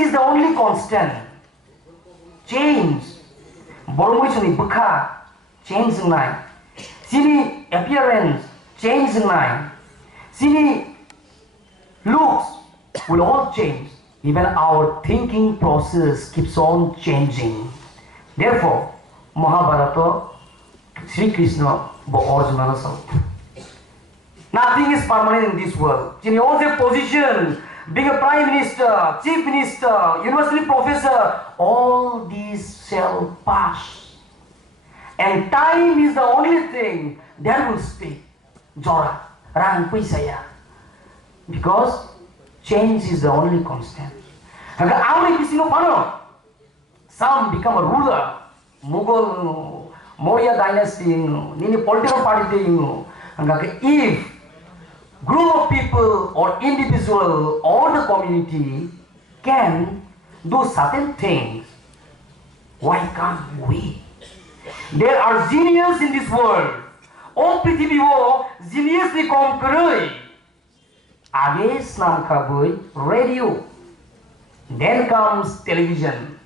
is the only constant. Change. Bormoisuni bukha. Change nai. Sini appearance. Change nai. Sini looks will all change. Even our thinking process keeps on changing. Therefore, Mahabharata, Sri Krishna, Arjuna Sal. Nothing is permanent in this world. In your position, being a prime minister, chief minister, university professor, all these shall pass. And time is the only thing that will speak. Jora, Rang Puisaya. Because change is the only constant. Some become a ruler. Mughal, Maurya dynasty, Nini political party. If group of people or individual or the community can do certain things, why can't we? There are geniuses in this world. All Prithvi wo genius ni kom karoi. Age snam kaboi radio. Then comes television.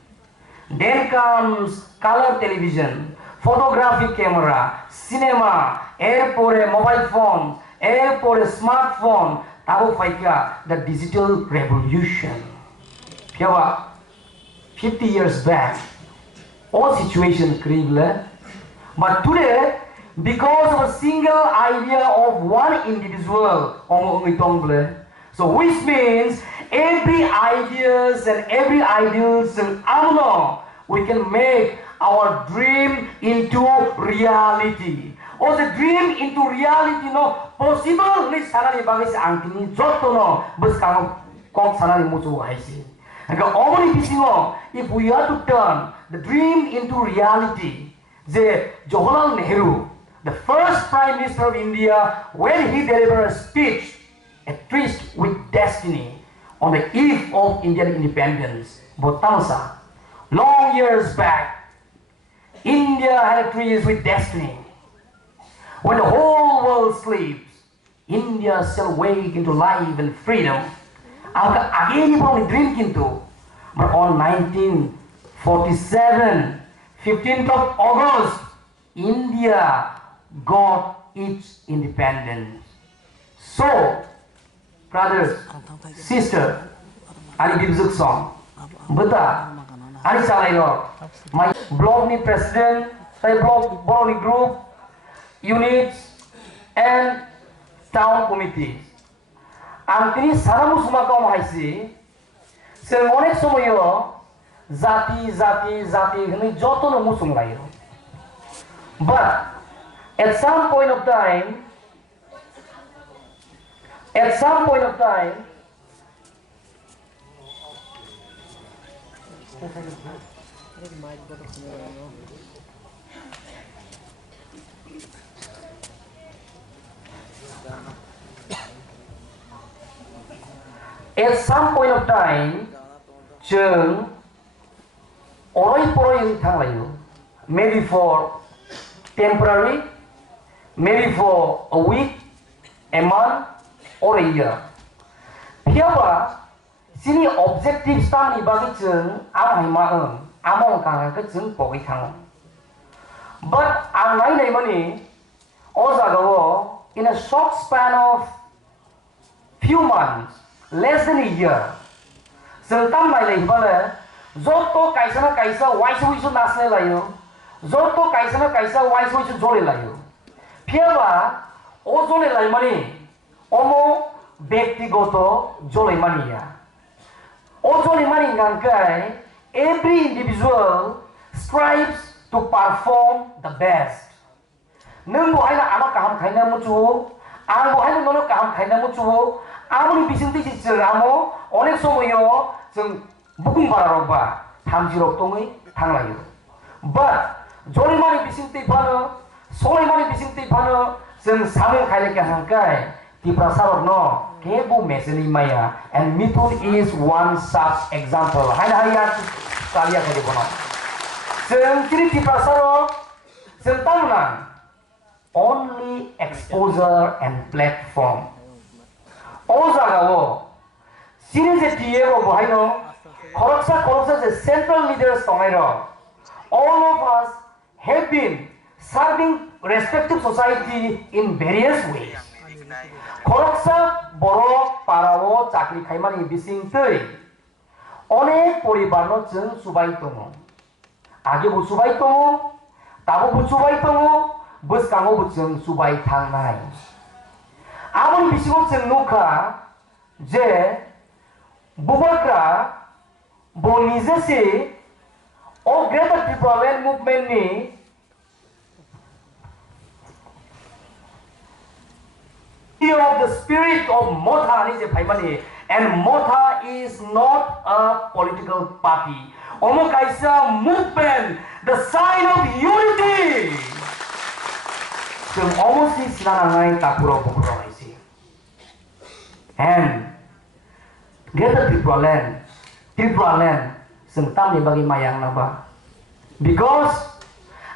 Then comes color television, photographic camera, cinema, airport, mobile phone, airport, smartphone, tabo faika, the digital revolution. 50 years back, all situations created. But today, because of a single idea of one individual, so which means every ideas and every ideals and we can make our dream into reality. Or the dream into reality no possible ni sanari bagis angkini joto no bus kang kong sanari mutu haisi. And only bisingo if we are to turn the dream into reality. The Jawaharlal Nehru, the first Prime Minister of India, when he delivered a speech, a tryst with destiny, on the eve of Indian independence, Botamsa, long years back, India had a tryst with destiny. When the whole world sleeps, India shall wake into life and freedom. Again, he only dream into. But on 1947, 15th of August, India got its independence. So, brothers, sisters, I give you a song. Bata, I say my blog ni president, saya blog ni group, units, and town committees. Antini saramu semua kaum haisi, semonek semuanya zati ini joto no musung layo. But at some point of time, at some point of time, jeng oroi yang thang layo, maybe for temporary, maybe for a week, a month, or a year. Piawa sini objective stand ibagi jeng amai maeng, among kang ke jeng pogi thang. But ang lain mani, ozagawo in a short span of few months, less than a year. Sertam lai bale, zoto kaisa waisu nasle layo, zoto kaisa waisu jole layo. Piawa ozole lai mani, omo bektigoto jole mani ya. Ozole mani ngangkai, every individual strives to perform the best. Nung buhay na anak kaham khainai mucu, ang buhay na nono kaham khainai mucu, amuni bisinti si ceramo, onek somoyo, jeng bukum pararoba, tamjirok tongi, tanglayo. But joli mani bisinti pano, soli mani bisinti pano, jeng samu khaile kahangkai, Tiprasa no, kebu meseli maya, and Mithun is one such example. Khainai ya kalian kali bono. Jeng kiri Tiprasa jeng tamunan. Only exposure and platform. Ozagawo, series a tiero bohino, Koroksa the central leaders Tongero. All of us have been serving respective society in various ways. Koroksa boro parawo chakri khaimani bising tei. Onek poribarno jeng subai tongo. Age bu subai tongo, tabo bu subai tongo, buskango bu jeng subai thangnai. Amon bisingo jeng nuka je Bubagra bonize se o greater Tiprasa movement ni of the spirit of Motha ni je bhaimani, and Motha is not a political party. Omo kaisa movement, the sign of unity. Jeng omo si sinanangai takuro bukuro isi. And greater Tiprasa sengtam ni bagi mayang naba. Because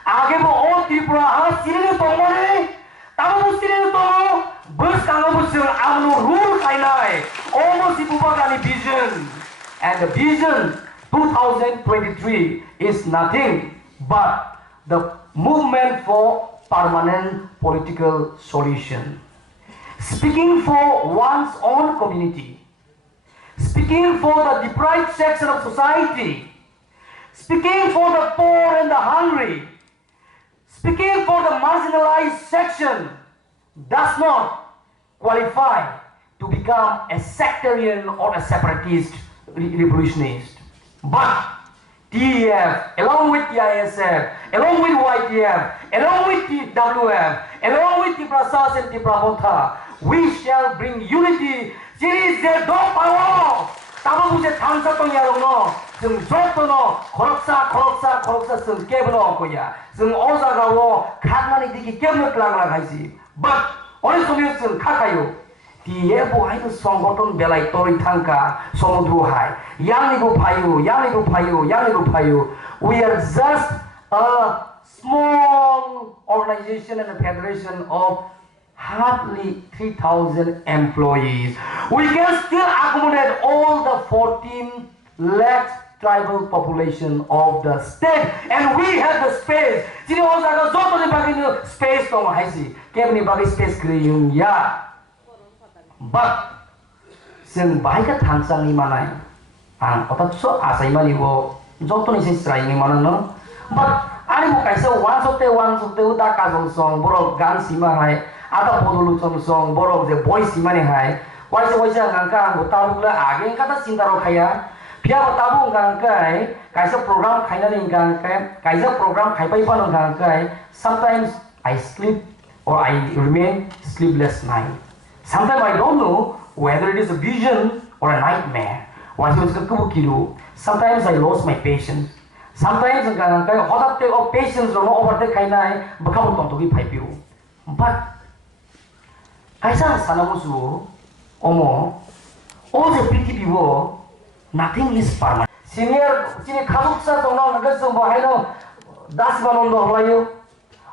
age bo o Tiprasa sini tongmani, tamu sini tongo, bus kanggo busung amnu rule Khainai. Almost the Bubagra vision, and the vision 2023 is nothing but the movement for permanent political solution. Speaking for one's own community, speaking for the deprived section of society, speaking for the poor and the hungry, speaking for the marginalized section does not qualify to become a sectarian or a separatist revolutionist. But TEF, along with the ISF, along with YTF, along with TWF, along with Tiprasa and Tiprasa, we shall bring unity. Series the dog power. Tamu buje tangsa tong yarong jeng jotono koroksa seng kebno koya jeng ozagawo khatmani diki kebno klangla gaisi. But only solution kakayo. Tiye bo hainu songgoton belai tori tangka somudru hai. Yang niku payu. We are just a small organization and a federation of hardly 3,000 employees. We can still accommodate all the 14 lakh tribal population of the state, and we have the space. Sini osaga joto ni bagi space tong haisi. Kebni bagi space create ya. But sing baik tangsang ni manai. Ang otak so asai mani bo joto ni sisrai ni mana no. But ani bo kaisa one sote uta kasong song borok gan sima hai. Ada podulu song borok je boy sima ni hai. Waisa ngangka anggota bula age kata sintaro kaya. Pia batabu ngangkai kaisa program Khainai ngangkai kaisa program khaipai pan ngangkai. Sometimes I sleep or I remain sleepless night. Sometimes I don't know whether it is a vision or a nightmare. Sometimes I lost my patience. Sometimes I have patience or no over the Khainai, but kaisa sanamusu omo all the pretty people, nothing is permanent. Senior kabuksa tono nagasum bahino das banondo holayo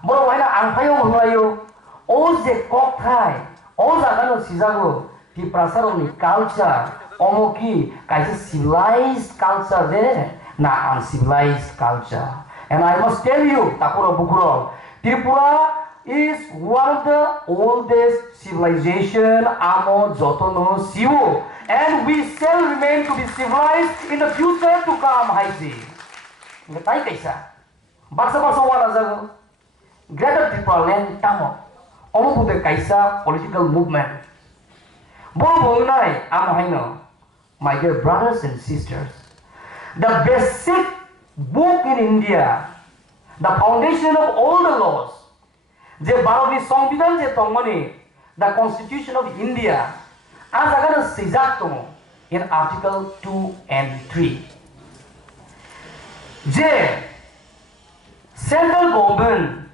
boro bahina angpayo holayo all the kokthai all jagano sijago Tiprasa ni culture omoki kaisa civilized culture de na uncivilized culture. And I must tell you takuro bukuro Tripura is one of the oldest civilization amo jotono siwo, and we shall remain to be civilized in the future to come. Haisi ngetai kaisa baksa wala jago greater Tiprasa tamo omo bude kaisa political movement boro nai amo haino. My dear brothers and sisters, the basic book in India, the foundation of all the laws, the Bharati Samvidhan je tongmani, the Constitution of India, as agana sijak in Article 2 and 3. Je central government,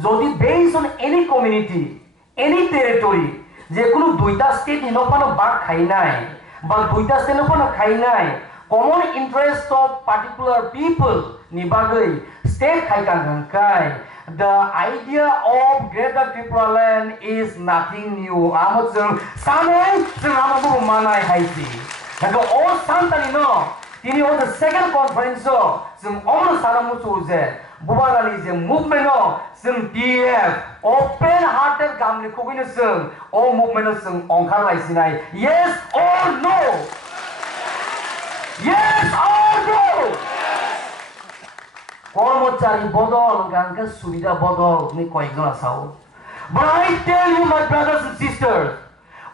jodi based on any community, any territory, je kunu duita state inopano bak Khainai, but duita state inopano Khainai, common interest of particular people nibagai state Khaikangkai. The idea of greater Tiprasa is nothing new. Amotsung sanai samabu manai haisi. Nago all santani no Tini on the second conference some all sanamu je Bubagra is a movement some DF open-hearted gamli kugin some all movement some on Kalai Sinai. Yes or no? Yes or no? Kormachari bodol ganga surida bodol ni koigna sao. But I tell you, my brothers and sisters,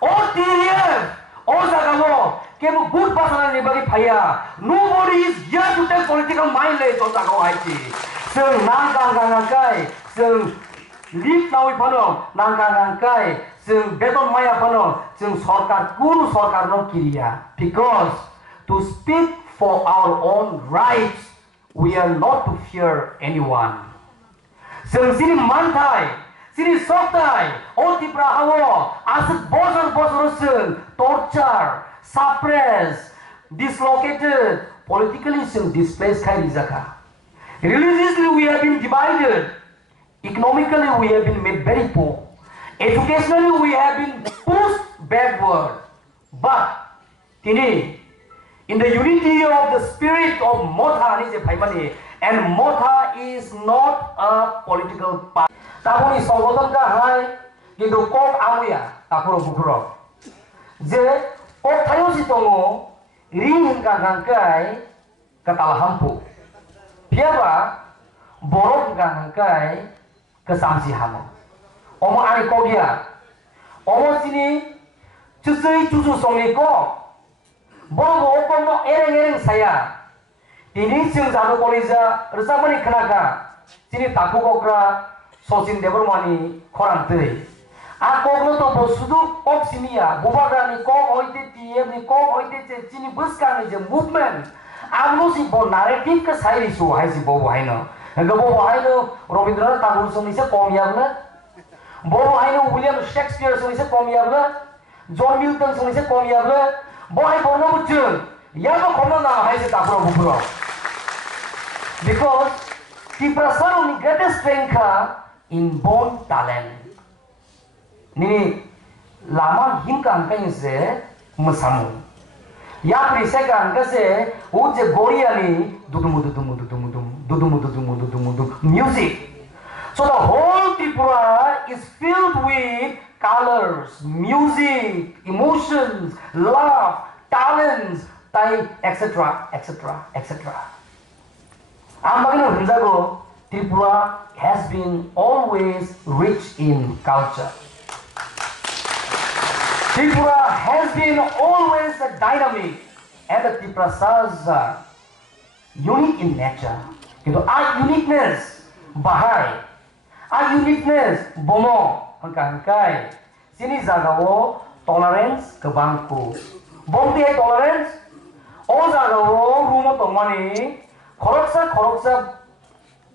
TF, Sagamo, came a good person and anybody paya. Nobody is here to take political mindless on Saka IT. So Nangangangai, so leave now Pano, Nangangangai, so Beton Maya Pano, so Sorkar Guru Sorkar no Kiria. Because to speak for our own rights, we are not to fear anyone. So Sini Mantai. Sini Soktai, Tiprasa, as bosor torture, suppress, dislocated, politically displaced Saka. Religiously we have been divided, economically we have been made very poor, educationally we have been pushed backward. But today, in the unity of the spirit of Motha and Motha is not a political party. Tapos isonggoton ka hai কিন্তু cock amuya takuro bukuro je kok tayo si tongo ring kangangkai katalahampu piaba borok kangangkai kesamsi hamo omo ani kogia omo sini cusui cucu songi ko bomo okomo ereng saya ini sing janu kolija resamani kenaka sini taku kokra Sosin Debormani Korante. A Kogloto Bosudu, Oximia, Bubagra, Nico, Oite, Nico, Oite, Chini Buscan is a movement. I'm losing for narrative because I is so high Bobo Hino. And the Bobo Hino, Robindra Taguson is a Pomiabla. Bobo Hino, William Shakespeare is a Pomiabla. John Milton is a Pomiabla. Boy Bono Jun, Yama Komana has a Tapro Bukuro. Because Tiprasa only greatest strength inborn talent. Nini lama himka angka se musamu. Ya priseka angka se uje goriani dudumu music. So the whole Tripura is filled with colors, music, emotions, love, talents, etc., etc., etc. Ambagino Hindago, Tripura has been always rich in culture. Tripura has been always a dynamic and the Tiprasas unique in nature. Our uniqueness, Bahai, our uniqueness, Bomo, Hangkai, Sini Zagawo, tolerance, Kabangku. Bombi tolerance, Ozagawo, Rumo Tomani, Koroksa,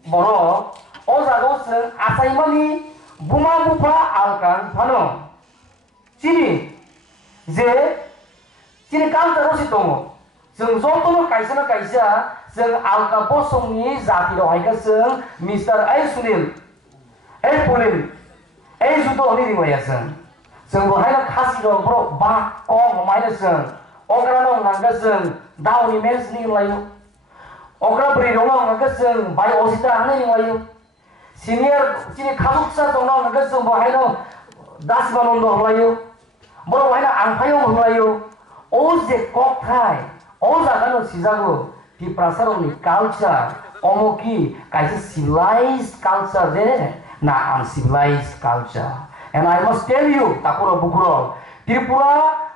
Boro, Ozagos, Asaimani, Buma Bupa, Alkan, Pano. Sini, Sini Kanta Rositomo. Sung Zotono Kaisana Kaisa, Sung Alka Bosongi, Zatiro Hikasun, Mr. Sunil, Polin, Zuto Liwayasan. Sung Bohana Casino broke back all Minasan, Ograno Nangasan, down immense Nilayo. Ogra Bridona Nagasan, by Osita Nilayo. Senior Sini Kabuksa, Nagasan, Bohano, Dasman Layo. Bohana Ampayo Layo. Oze Koktai. Ozagano Sizago, Tiprasa only culture, Omoki, Kaisa civilized culture there, na uncivilized culture. And I must tell you, Takuro Bukuro, Tripura